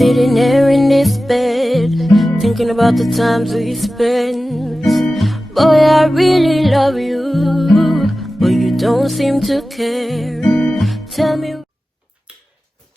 Sitting there in this bed, thinking about the times we spent. Boy, I really love you, but you don't seem to care. Tell me.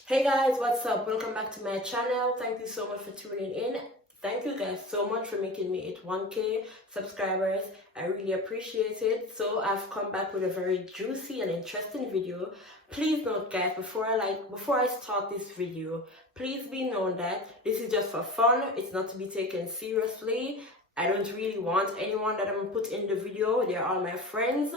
Hey guys, what's up? Welcome back to my channel. Thank you so much for tuning in. Thank you guys so much for making me it 1K subscribers. I really appreciate it. So I've come back with a very juicy and interesting video. Please note guys, before I start this video, please be known that this is just for fun. It's not to be taken seriously. I don't really want anyone that I'm gonna put in the video. They're all my friends.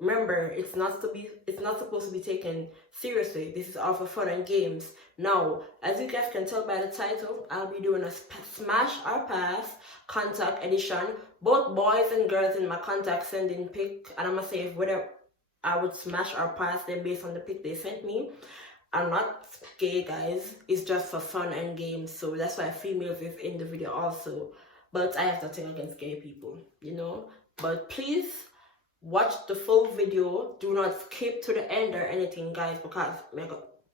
Remember, it's not supposed to be taken seriously. This is all for fun and games. Now, as you guys can tell by the title, I'll be doing a Smashorpass contact edition. Both boys and girls in my contact sending pic, and I'm gonna say whether I would smash or pass them based on the pic they sent me. I'm not gay, guys. It's just for fun and games. So that's why females is in the video also. But I have nothing against gay people, you know. But please watch the full video. Do not skip to the end or anything, guys, because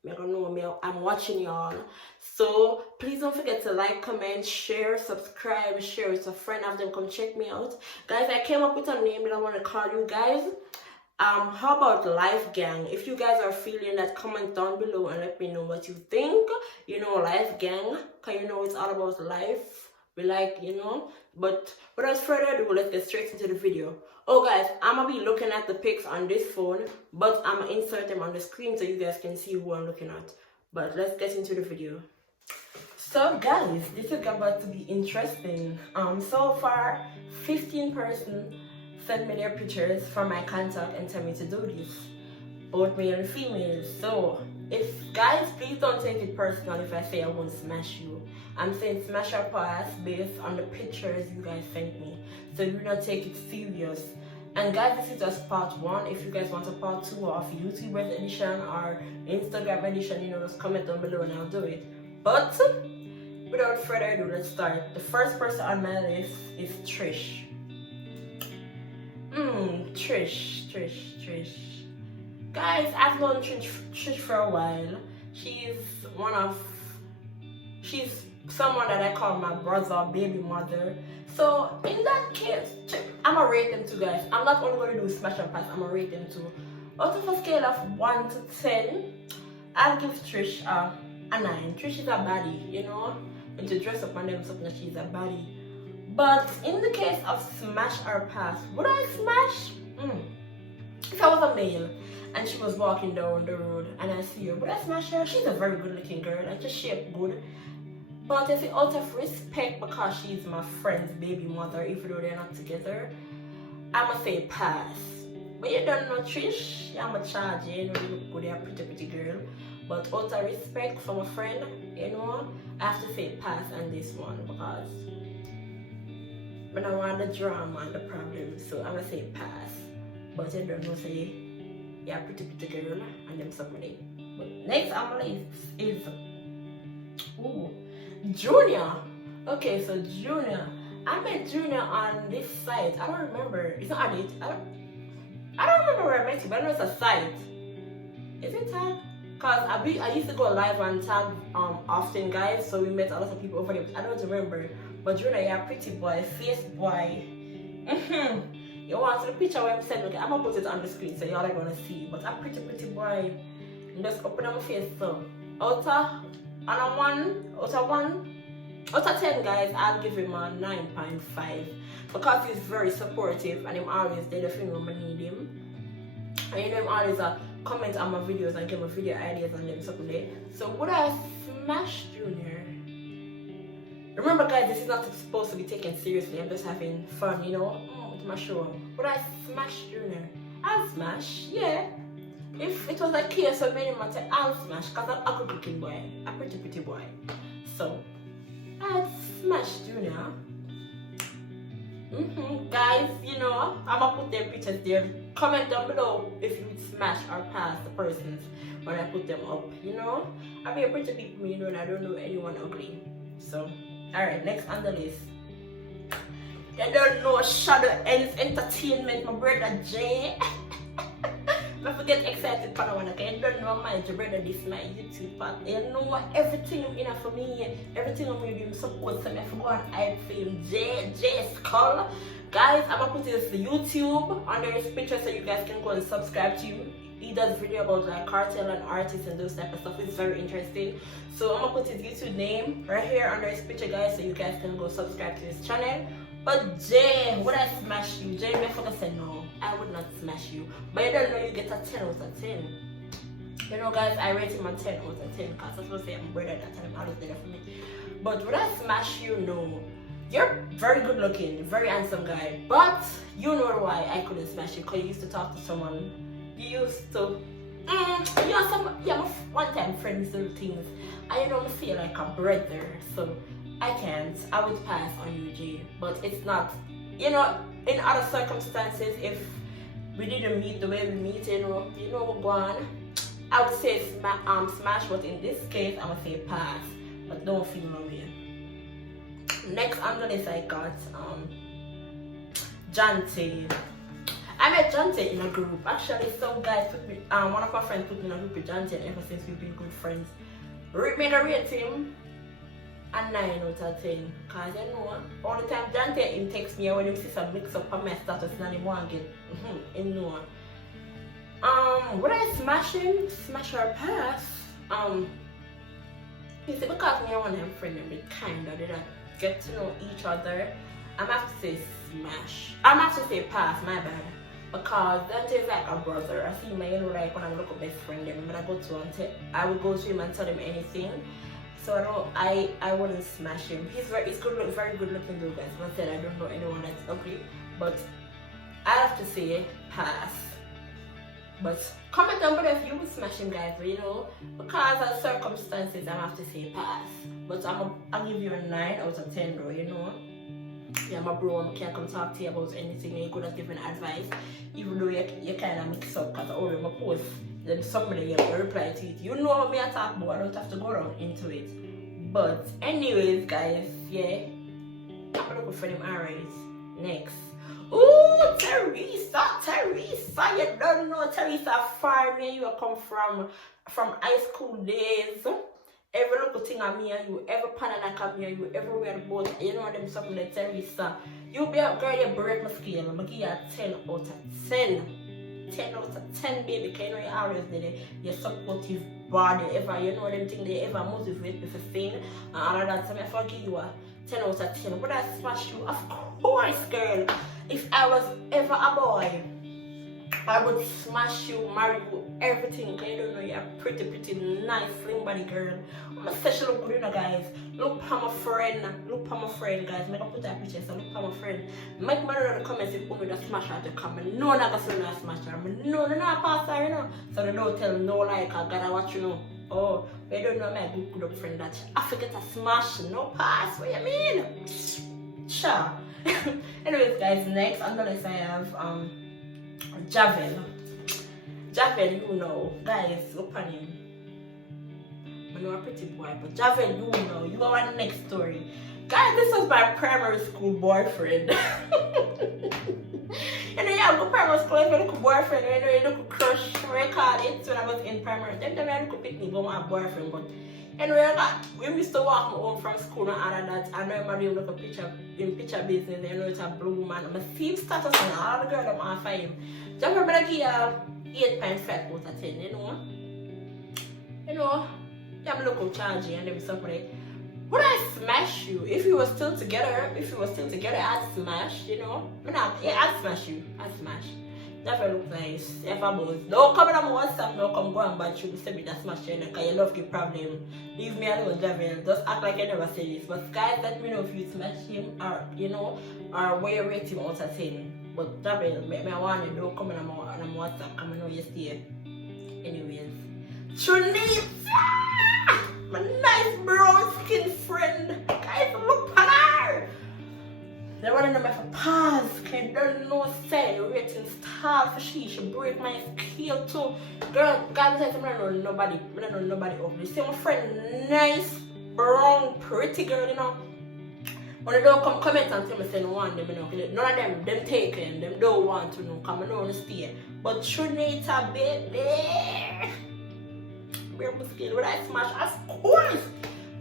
I'm watching y'all. So please don't forget to like, comment, share, subscribe, share with a friend, have them come check me out. Guys, I came up with a name that I want to call you guys. How about Life Gang? If you guys are feeling that, comment down below and let me know what you think. You know, Life Gang, because you know it's all about life. We like, you know. But without further ado, let's get straight into the video. Oh guys, I'm gonna be looking at the pics on this phone, but I'm gonna insert them on the screen so you guys can see who I'm looking at. But let's get into the video. So guys, this is about to be interesting. So far 15 persons sent me their pictures from my contact and tell me to do this, both male and female. So if guys, please don't take it personal if I say I won't smash you. I'm saying Smashorpass based on the pictures you guys sent me, so do not take it serious. And guys, this is just part 1. If you guys want a part 2 of YouTuber's edition or Instagram edition, you know, just comment down below and I'll do it. But without further ado, let's start. The first person on my list is Trish. Trish. Guys, I've known Trish for a while. She's someone that I call my brother, baby mother. So in that case, I'm gonna rate them too, guys. I'm not only gonna do Smashorpass, I'm gonna rate them too. Out of a scale of 1 to 10, I'll give Trish a 9. Trish is a baddie, you know. When to dress up and them something, she's a baddie. But in the case of Smashorpass, would I smash? If I was a male and she was walking down the road and I see her, would I smash her? She's a very good looking girl and just shaped good. But if it out of respect, because she's my friend's baby mother, even though they're not together, I'ma say pass. But you don't know Trish, I'ma charge you, you know, you look good, you're a pretty girl. But out of respect for my friend, you know, I have to say pass on this one because I don't want the drama and the problem, so I'm gonna say pass. But you don't know, say you're a pretty girl and them somebody. But next on my list is Junior. Okay, so Junior. I met Junior on this site. I don't remember. It's not on it. I don't remember where I met you, but I know it's a site. Is it Tag? Cause I used to go live on Tag often, guys. So we met a lot of people over there. I don't remember. But Junior, you're a pretty boy, face boy. You want the picture where I'm saying? Okay, I'm gonna put it on the screen so y'all are gonna see. But I'm pretty boy. And just open up my face so. Out of 10, guys, I'll give him a 9.5 because he's very supportive and I'm always there if you know I need him. And you know I'm always comment on my videos and give my video ideas and them something there. So would I smash Junior? Remember guys, this is not supposed to be taken seriously. I'm just having fun, you know. It's my show. Would I smash Junior? I'll smash, yeah. If it was a case of many matter, I'll smash because I'm a good looking boy, a pretty boy. So I'd smash Junior. Guys, you know, I'm gonna put their pictures there. Comment down below if you would smash or pass the persons when I put them up. You know, I be a pretty big me, you know, and I don't know anyone ugly. So, alright, next on the list. You don't know Shadow Ends Entertainment, my brother Jay. I forget excited for the one, okay? You don't know my brother, this my YouTube part. You know everything in for me, everything I'm doing support, so I forgot I film J Skull. Guys, I'm gonna put his YouTube under his picture so you guys can go and subscribe to him. He does video about like cartel and artists and those type of stuff. It's very interesting. So I'm gonna put his YouTube name right here under his picture, guys, so you guys can go subscribe to his channel. But Jay, would I smash you? Jay, I forgot to say no. I would not smash you. But you don't know you get a 10 out of 10. You know, guys, I rate him a 10 out of 10 because I was supposed to say I'm better that time. I was there for me. But would I smash you? No. You're very good looking, very handsome guy. But you know why I couldn't smash you, because you used to talk to someone. You used to, one time friends do things. I don't feel like a brother, so I can't. I would pass on you, Jay. But it's not, in other circumstances, if we didn't meet the way we meet, go on. I would say smash, but in this case, I'm gonna say pass. But don't feel no way. Next on the list, I got Jante. I met Jante in a group. Actually, some guys put me, one of our friends put me in a group with Jante, and ever since we've been good friends. Made a rate him a 9 out of 10. Cause all the time Jante him text me when he see some mix up on my status and he want to get would I smash him? Smashorpass? You see, because me and one of them friends a bit kinda did I get to know each other. I'm gonna have to say smash. I'm gonna have to say pass, my bad. Because that is like a brother. I see my like when I look at best friend them, when I go to him, I would go to him and tell him anything. So I wouldn't smash him. He's very good looking though, guys. Like I said, I don't know anyone that's ugly, but I have to say pass. But comment down below if you would smash him, guys. Because of circumstances, I have to say pass. But I'll give you a 9 out of 10 though, Yeah, my bro, I can't come talk to you about anything. You're good at giving advice, even though you kind of mix up. Because I already my post, then somebody you reply to it. You know what me I talk about. I don't have to go down into it. But anyways, guys, yeah, I'm gonna go for them. Alright, next. Ooh, Teresa, you don't know Teresa far me. You come from high school days. Every little thing of me and you, every panel like of me and you, everywhere about, them something like Teresa. You be a girl, you break my scale. I'm gonna give you a 10 out of 10. 10 out of 10, baby, because you always did it. Your supportive body, ever, them things they ever motivate me for thing. And all of that, so I forgive you a 10 out of 10. Would I smash you? Of course, girl. If I was ever a boy, I would smash you, marry you, everything. Because you don't know you're pretty, nice, slim body girl. I'm a special look good, guys. Look for my friend, guys. Make up put that picture, so look for my friend. Make me know in the comments if you want me to smash her to come. No, not gonna say no smash her. No, not pass her, So they don't tell no like I gotta watch Oh, they don't know my good friend that I forget to smash, no pass. What you mean? Sure. Anyways, guys, next on the list I have Javel, guys, look on him. I know a pretty boy, but Javel, you are our next story. Guys, this was my primary school boyfriend. I go primary school, I look a boyfriend, I look a crush record. It's when I was in primary. Then I look pick me, go my boyfriend, but anyway, we used to walk home from school and all of that. I know I'm doing like a picture business. It's a blue man. I'm a same status and all the girls I'm off of him. Just remember that he 8.5 out of 10, yeah, I'm looking charging and them stuff like. Would I smash you if we were still together? I'd smash, I'd smash you. I'd smash. That look nice. If I was, don't come on WhatsApp, no come go and bat you. Say me that smash you because you love the problem. Leave me alone, Javel. Just act like I never say this. But guys, let me know if you smash him or or where you rate him out of 10. But Javel, I want you don't come on WhatsApp. I know you stay. Anyways, Trinita, my nice brown skin friend. Guys, look at her. They want to know if I pass. Okay, don't know say rating star for she break my scale too. Girl, God says I don't know nobody ugly. See my friend, nice, brown, pretty girl, When they don't come comment and tell me say no one them, you know, none of them taken, them don't want to know, come and don't stay. But Trinita, baby, break my skin, when I smash, of course.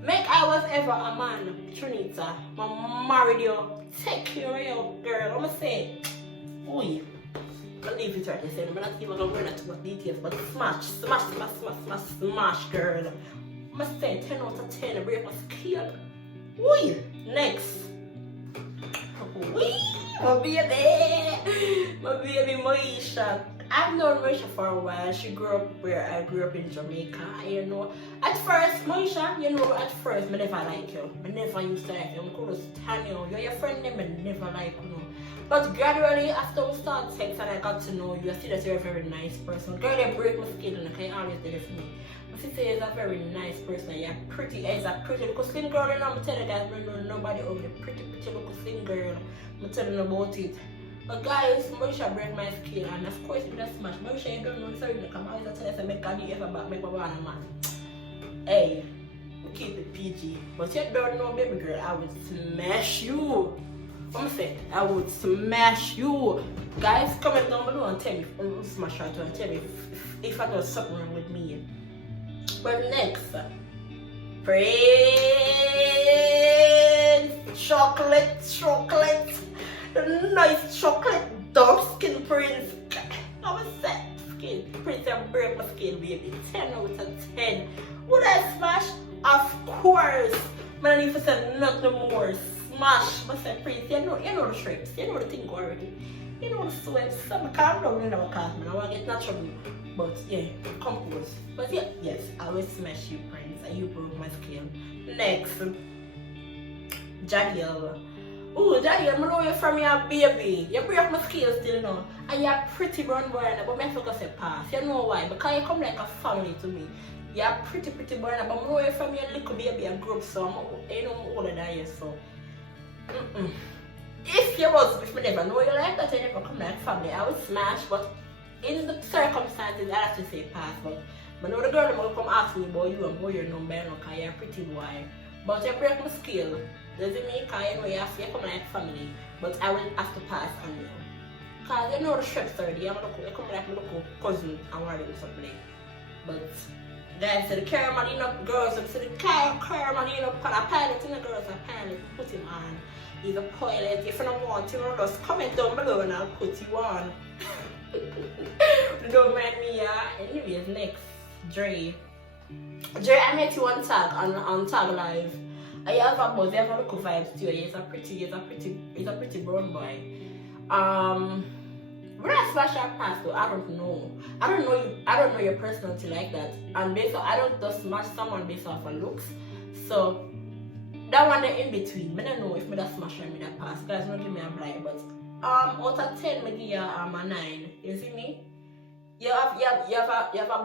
Make I was ever a man, Trinita, I married you, take care of you, girl. I'm gonna say, oi. I'll leave it right there. I'm not even going to go into too much details, but smash, girl. I'm going to say 10 out of 10, break my skill. Wee! Next. Wee! My baby Moisha. I've known Moisha for a while. She grew up where I grew up in Jamaica. You know, at first, Moisha, you know, at first, I never like you. I never used to like you. I'm going to stand you. You're your friend, and I never like you. But gradually, after we started sex and I got to know you, I see that you're a very nice person. Girl, you break my skin and I can always do it for me. My sister is a very nice person. You're pretty, is a pretty little slim girl. You know, I'm telling you guys, I don't know nobody over the pretty little slim girl. I'm telling you about it. But guys, Marisha break my skin and of course, it's a smash. Marisha, you don't know, sorry, I come out and tell us, make a new ever back, make a man. Hey, we keep it PG. But you don't know, baby girl, I would smash you. I'm saying, I would smash you. Guys, comment down below and tell me if smash out and tell me if I got something wrong with me. But next, Prince chocolate, the nice chocolate dark skin Prince. I'm a set skin Prince and break my skin, baby. 10 out of 10. Would I smash? Of course. Man, I need to say nothing more. Smash, but say Prince, you know the shrimps, you know the thing already. You know the sweats, some calm down in our cast, man. I want to get natural. But yeah, compose. But yeah, yes, I will smash you, Prince, and you broke my skin. Next, Jadiel. Ooh, Jadiel, I know you're from your baby. You break my skin still now. And you're pretty brown boy, but I forgot to say pass. You know why? Because you come like a family to me. You're pretty boy, but I know you're from your little baby and group, so I'm older than you, so. If you was, if I never know you like that, you never come like family, I would smash, but in the circumstances, I have to say pass. But I know the girl will come ask me about you and about your number, you know, because you're a pretty boy. But you break my skill, doesn't mean because you know you come like family, but I will have to pass on you. Because you know the strips already, you come like my little cousin and worry with something. But guys, the caramel up girls, I'm saying the caramel up on a pilot in the girls apparently put him on. He's a pilot. If you don't want to, just comment down below and I'll put you on. Don't mind me, yeah. Anyways, next, Dre. Dre, I met you on tag on Tag Live. I have a buzz, you have a look of vibes too. He's a pretty brown boy. When I Smashorpass though, I don't know. I don't know your personality like that. And based on, I don't just smash someone based off of looks. So that one there in between. I don't know if I smash or I pass. Guys, not give me a blind, but out of 10, I give you a 9. You see me? You have a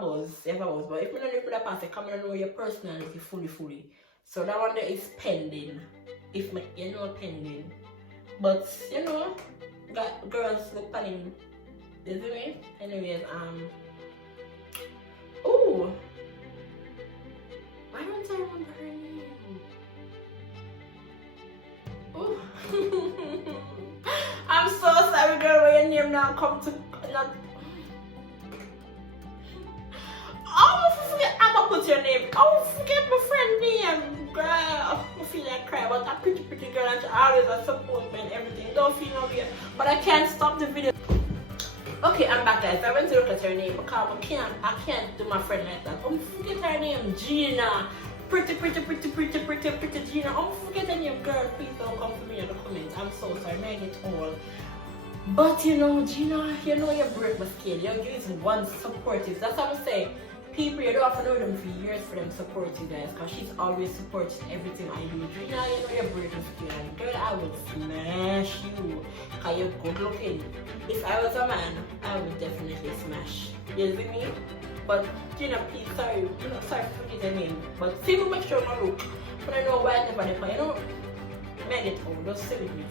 buzz. But if I don't pass, I come and know your personality fully. So that one there is pending. If you know pending. But you know, girls look pending. You see me? Anyways, ooh. Why don't I remember her name? Ooh. I'm so sorry, girl, when your name now come to not. I'm gonna put your name. Oh, forget my friend name, girl. I feel like crying, but that pretty girl and she always a support me and everything. Don't feel no weird, but I can't stop the video. Okay, I'm back, guys. I went to look at her name because I can't do my friend like that. Forget her name, Gina. Pretty Gina. Forget her name, girl. Please don't come to me in the comments. I'm so sorry, I get all. But you know, Gina, you know you break my skin. You use one supportive. That's what I'm saying. People, you don't have to know them for years for them to support you guys, because she's always supporting everything I do. Gina, you know you're breaking skin. Girl, I would smash you because you're good looking. If I was a man, I would definitely smash. You see me? But Gina, please, sorry for forgetting your name. But see, make sure I look. But I know why I never did, you know, make it all. Just sit with me.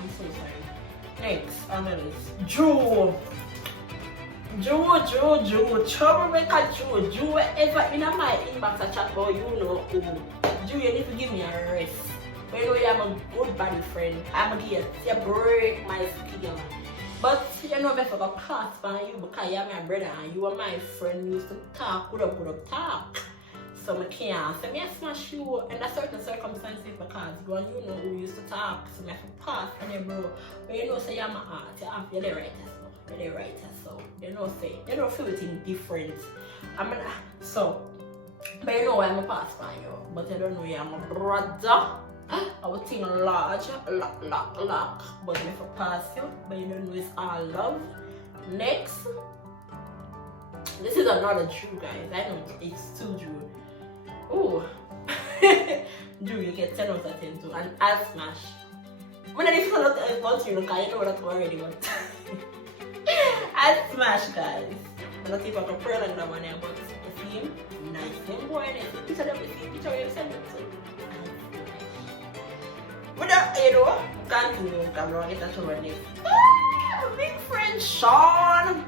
I'm so sorry. Next on the list, Joe. Troublemaker Joe, wherever in my inbox I chat about you know who. Joe, you need to give me a rest. But you know you're a good body friend. I'm a gear. You break my skin. But you know if I got pass by you because you're my brother and you are my friend. You used to talk, good up talk. So I can't. So I smash you in a certain circumstances because when you know we used to talk, so I have to pass and you bro. But you know say you're my aunt, you're the writer, so you're the writer, so you know say you don't feel it different. I mean so but you know I'm a pass by you, but I don't know you're my brother. I would think large, lock, but if I pass you, but you don't know it's all love. Next, this is another Drew, guys. I know it's two Drew. Ooh, Drew, you get 10 out of 10 too, and I'll smash. When I feel not about you, because you know that already want. I'll smash, guys. I'm not even a pearl like that one, but you see him, nice him boy, nice picture of the picture of yourself. Without you know, continue camera get a show name. Big friend Sean.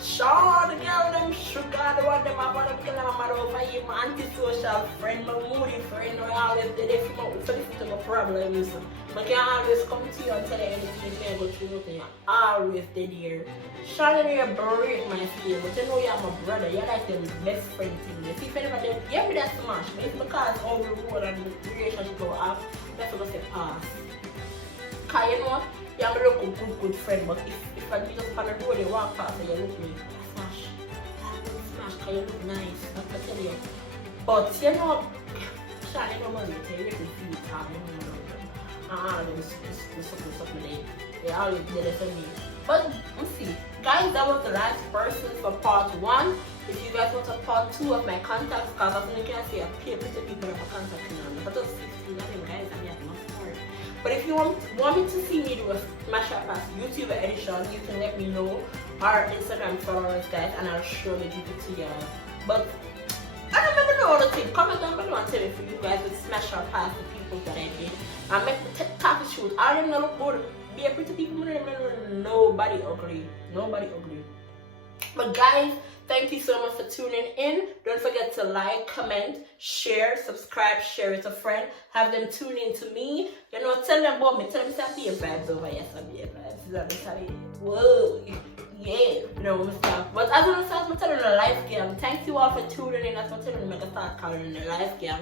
Sean, the girl them sugar, the one them have one because I'm mad over him, antisocial friend, my moody friend, I always did it for me, so listen to my problems. I can always come to you and tell you anything I go through nothing. I always did here. Sean, you break my skin, but you know you're my brother, you're like the best friend to me. See if anybody give me that smash, but it's because all the road and the relationship go off, that's what I say pass. Because you know, you're a good friend, but if I just on the road, you walk past and you look me, smash, because you look nice, that's what I tell you. But you know, Sean, you know what you tell you, you can see it happening. They always did it for me. But let's see, guys, that was the last person for part 1. If you guys want a part 2 of my contacts, because as you can see, I pay pretty people that are contacting on. But just 16 of them, guys, I'm not more. But if you want me to see me do a Smashorpass YouTube edition, you can let me know, our Instagram followers, guys, and I'll surely give it to y'all. But I don't remember know what to think. Comment down below and tell me if you guys would Smashorpass the people that I did. And make the taffy shoot. I don't look good. Be a pretty people. Nobody ugly. Nobody ugly. But guys, thank you so much for tuning in. Don't forget to like, comment, share, subscribe, share with a friend. Have them tune in to me. You know, tell them about me. Tell them to be a vibes over. Yes, I'll be a vibes. Whoa. Yeah, you know, but as I was telling you, the life game. Thank you all for tuning in. As I'm telling you, I start calling the life game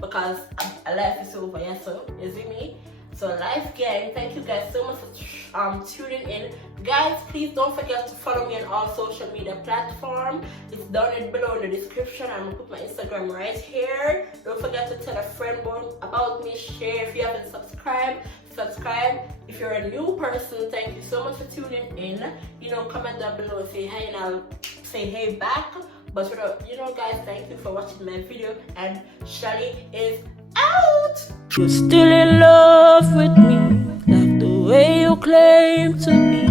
because life is over. Yeah, so you see me. So life game. Thank you guys so much for tuning in, guys. Please don't forget to follow me on all social media platforms. It's down below in the description. I'm gonna put my Instagram right here. Don't forget to tell a friend about me. Share if you haven't subscribed. Subscribe. If you're a new person, thank you so much for tuning in. You know, comment down below, say hey, and I'll say hey back. But you know, guys, thank you for watching my video, and Shelly is out. You're still in love with me, like the way you claim to be.